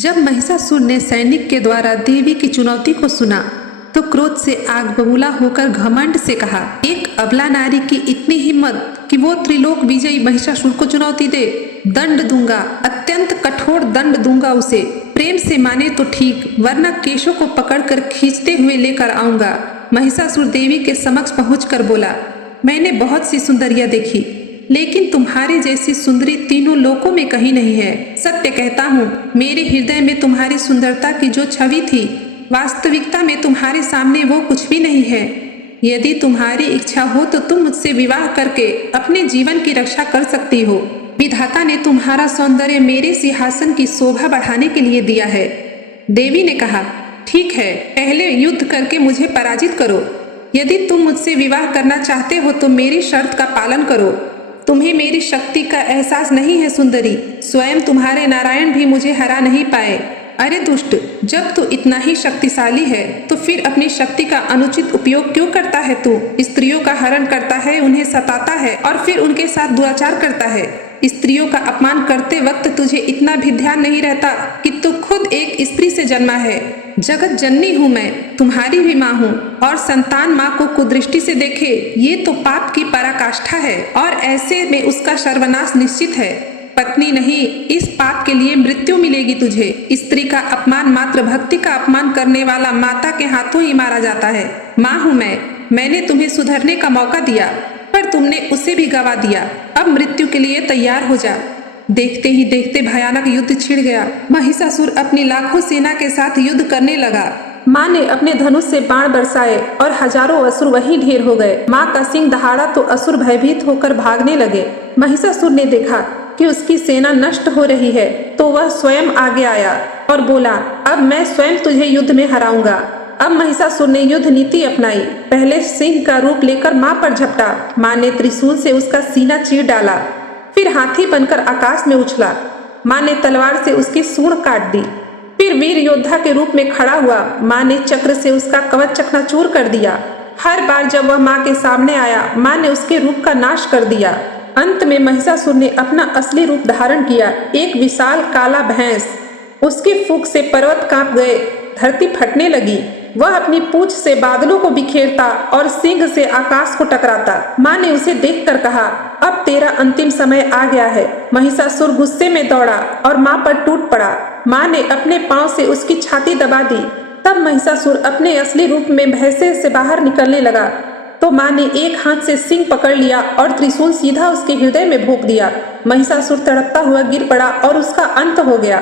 जब महिषासुर ने सैनिक के द्वारा देवी की चुनौती को सुना तो क्रोध से आग बबूला होकर घमंड से कहा, एक अबला नारी की इतनी हिम्मत कि वो त्रिलोक विजयी महिषासुर को चुनौती दे। दंड दूंगा, अत्यंत कठोर दंड दूंगा उसे। प्रेम से माने तो ठीक, वरना केशों को पकड़कर खींचते हुए लेकर आऊंगा। महिषासुर देवी के समक्ष पहुंचकर बोला, मैंने बहुत सी सुंदरियां देखी, लेकिन तुम्हारे जैसी सुंदरी तीनों लोकों में कहीं नहीं है। सत्य कहता हूँ, मेरे हृदय में तुम्हारी सुंदरता की जो छवि थी, वास्तविकता में तुम्हारे सामने वो कुछ भी नहीं है। यदि तुम्हारी इच्छा हो तो तुम मुझसे विवाह करके अपने जीवन की रक्षा कर सकती हो। विधाता ने तुम्हारा सौंदर्य मेरे सिंहासन की शोभा बढ़ाने के लिए दिया है। देवी ने कहा, ठीक है, पहले युद्ध करके मुझे पराजित करो। यदि तुम मुझसे विवाह करना चाहते हो तो मेरी शर्त का पालन करो। तुम्हें मेरी शक्ति का एहसास नहीं है सुंदरी, स्वयं तुम्हारे नारायण भी मुझे हरा नहीं पाए। अरे दुष्ट, जब तू इतना ही शक्तिशाली है तो फिर अपनी शक्ति का अनुचित उपयोग क्यों करता है? तू स्त्रियों का हरण करता है, उन्हें सताता है और फिर उनके साथ दुराचार करता है। स्त्रियों का अपमान करते वक्त तुझे इतना भी ध्यान नहीं रहता कि तू खुद एक स्त्री से जन्मा है। जगत जननी हूँ मैं, तुम्हारी भी माँ हूँ, और संतान माँ को कुदृष्टि से देखे ये तो पाप की पराकाष्ठा है, और ऐसे में उसका सर्वनाश निश्चित है। पत्नी नहीं, इस पाप के लिए मृत्यु मिलेगी तुझे। स्त्री का अपमान मात्र भक्ति का अपमान करने वाला माता के हाथों ही मारा जाता है। माँ हूँ मैंने तुम्हें सुधरने का मौका दिया, पर तुमने उसे भी गवा दिया। अब मृत्यु के लिए तैयार हो जा। देखते ही देखते भयानक युद्ध छिड़ गया। महिषासुर अपनी लाखों सेना के साथ युद्ध करने लगा। माँ ने अपने धनुष से बाण बरसाए और हजारों असुर वहीं ढेर हो गए। माँ का सिंह दहाड़ा तो असुर भयभीत होकर भागने लगे। महिषासुर ने देखा कि उसकी सेना नष्ट हो रही है तो वह स्वयं आगे आया और बोला, अब मैं स्वयं तुझे युद्ध में हराऊंगा। अब महिषासुर ने युद्ध नीति अपनाई। पहले सिंह का रूप लेकर माँ पर झपटा। माँ ने त्रिशूल से उसका सीना चीर डाला, फिर हाथी बनकर आकाश में उछला। माँ ने तलवार से उसकी सूंड काट दी, फिर वीर योद्धा के रूप में खड़ा हुआ। माँ ने चक्र से उसका कवच चकनाचूर कर दिया। हर बार जब वह माँ के सामने आया, माँ ने उसके रूप का नाश कर दिया। अंत में महिषासुर ने अपना असली रूप धारण किया, एक विशाल काला भैंस। उसकी फूंक से पर्वत कांप गए, धरती फटने लगी। वह अपनी पूंछ से बादलों को बिखेरता और सींग से आकाश को टकराता। माँ ने उसे देखकर कहा, अब तेरा अंतिम समय आ गया है। महिषासुर गुस्से में दौड़ा और माँ पर टूट पड़ा। माँ ने अपने पांव से उसकी छाती दबा दी। तब महिषासुर अपने असली रूप में भैंसे से बाहर निकलने लगा तो माँ ने एक हाथ से सिंह पकड़ लिया और त्रिशूल सीधा उसके हृदय में भोंक दिया। महिषासुर तड़पता हुआ गिर पड़ा और उसका अंत हो गया।